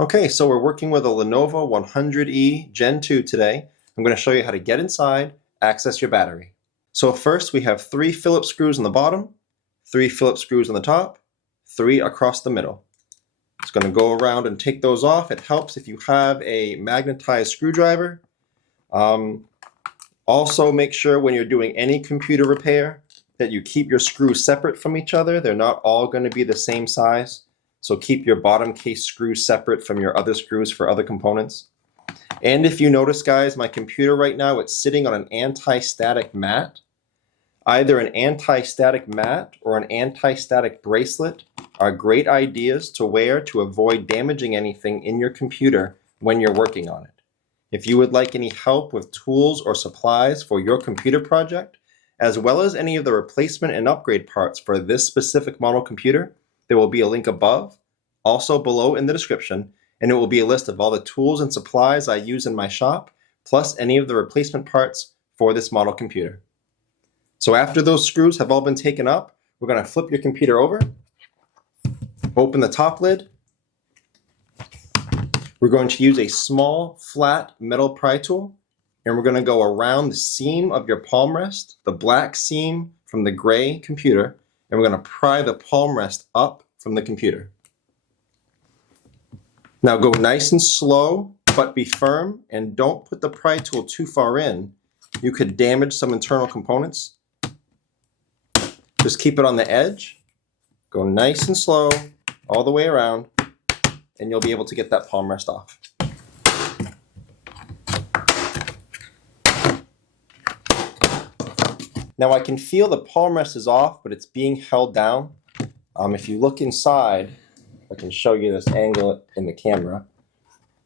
Okay, so we're working with a Lenovo 100E Gen 2 today. I'm going to show you how to get inside, access your battery. So first we have 3 Phillips screws on the bottom, 3 Phillips screws on the top, 3 across the middle. Just going to go around and take those off. It helps if you have a magnetized screwdriver. Also make sure when you're doing any computer repair that you keep your screws separate from each other. They're not all going to be the same size. So keep your bottom case screws separate from your other screws for other components. And if you notice, guys, my computer right now, it's sitting on an anti-static mat. Either an anti-static mat or an anti-static bracelet are great ideas to wear to avoid damaging anything in your computer when you're working on it. If you would like any help with tools or supplies for your computer project, as well as any of the replacement and upgrade parts for this specific model computer, there will be a link above, also below in the description, and it will be a list of all the tools and supplies I use in my shop, plus any of the replacement parts for this model computer. So after those screws have all been taken up, we're going to flip your computer over, open the top lid. We're going to use a small, flat metal pry tool, and we're going to go around the seam of your palm rest, the black seam from the gray computer, and we're going to pry the palm rest up from the computer. Now go nice and slow, but be firm, and don't put the pry tool too far in. You could damage some internal components. Just keep it on the edge. Go nice and slow all the way around, and you'll be able to get that palm rest off. Now I can feel the palm rest is off, but it's being held down. If you look inside, I can show you this angle in the camera.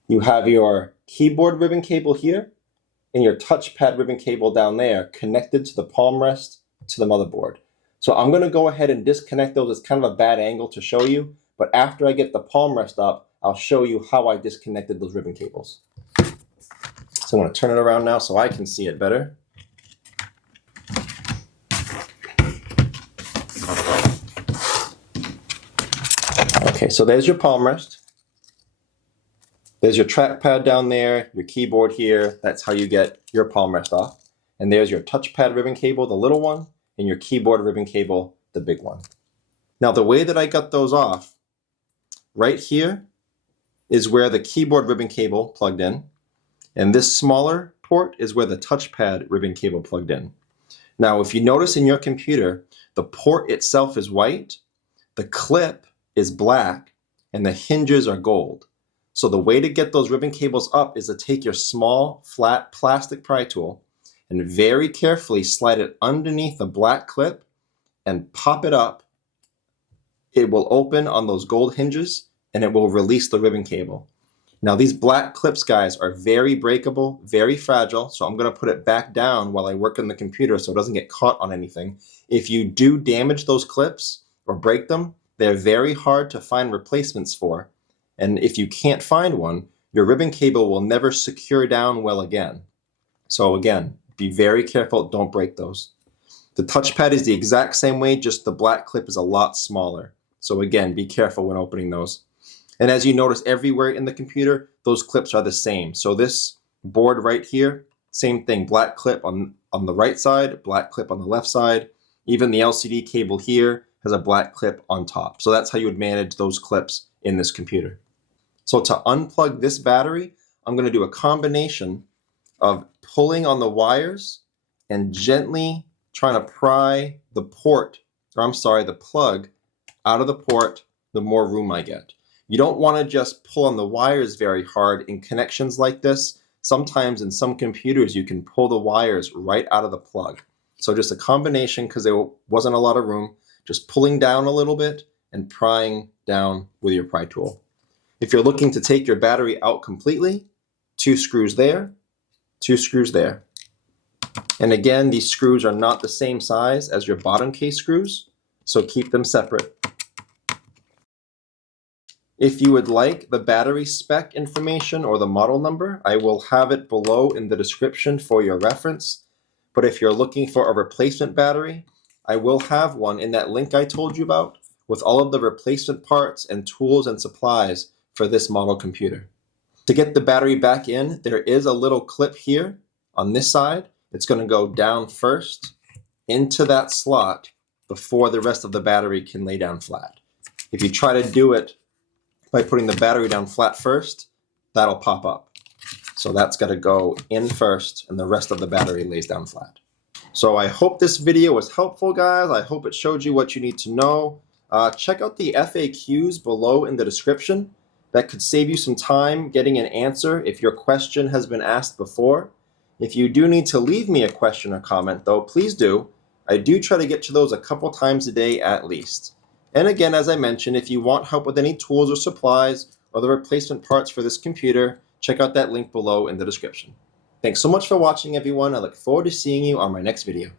You have your keyboard ribbon cable here and your touchpad ribbon cable down there connected to the palm rest to the motherboard. So I'm going to go ahead and disconnect those. It's kind of a bad angle to show you, but after I get the palm rest up, I'll show you how I disconnected those ribbon cables. So I'm going to turn it around now so I can see it better. Okay, so there's your palm rest. There's your trackpad down there, your keyboard here. That's how you get your palm rest off. And there's your touchpad ribbon cable, the little one, and your keyboard ribbon cable, the big one. Now the way that I got those off, right here is where the keyboard ribbon cable plugged in. And this smaller port is where the touchpad ribbon cable plugged in. Now if you notice in your computer, the port itself is white, the clip is black, and the hinges are gold. So the way to get those ribbon cables up is to take your small, flat plastic pry tool and very carefully slide it underneath the black clip and pop it up. It will open on those gold hinges and it will release the ribbon cable. Now these black clips, guys, are very breakable, very fragile, so I'm going to put it back down while I work on the computer so it doesn't get caught on anything. If you do damage those clips or break them, they're very hard to find replacements for, and if you can't find one, your ribbon cable will never secure down well again. So again, be very careful, don't break those. The touchpad is the exact same way, just the black clip is a lot smaller. So again, be careful when opening those. And as you notice everywhere in the computer, those clips are the same. So this board right here, same thing, black clip on the right side, black clip on the left side. Even the LCD cable here has a black clip on top. So that's how you would manage those clips in this computer. So to unplug this battery, I'm going to do a combination of pulling on the wires and gently trying to pry the plug out of the port, the more room I get. You don't want to just pull on the wires very hard in connections like this. Sometimes in some computers you can pull the wires right out of the plug. So just a combination, because there wasn't a lot of room, just pulling down a little bit and prying down with your pry tool. If you're looking to take your battery out completely, 2 screws there, 2 screws there. And again, these screws are not the same size as your bottom case screws, so keep them separate. If you would like the battery spec information or the model number, I will have it below in the description for your reference. But if you're looking for a replacement battery, I will have one in that link I told you about with all of the replacement parts and tools and supplies for this model computer. To get the battery back in, there is a little clip here on this side. It's going to go down first into that slot before the rest of the battery can lay down flat. If you try to do it by putting the battery down flat first, that'll pop up. So that's got to go in first and the rest of the battery lays down flat. So I hope this video was helpful, guys. I hope it showed you what you need to know. Check out the FAQs below in the description. That could save you some time getting an answer if your question has been asked before. If you do need to leave me a question or comment, though, please do. I do try to get to those a couple times a day at least. And again, as I mentioned, if you want help with any tools or supplies or the replacement parts for this computer, check out that link below in the description. Thanks so much for watching, everyone. I look forward to seeing you on my next video.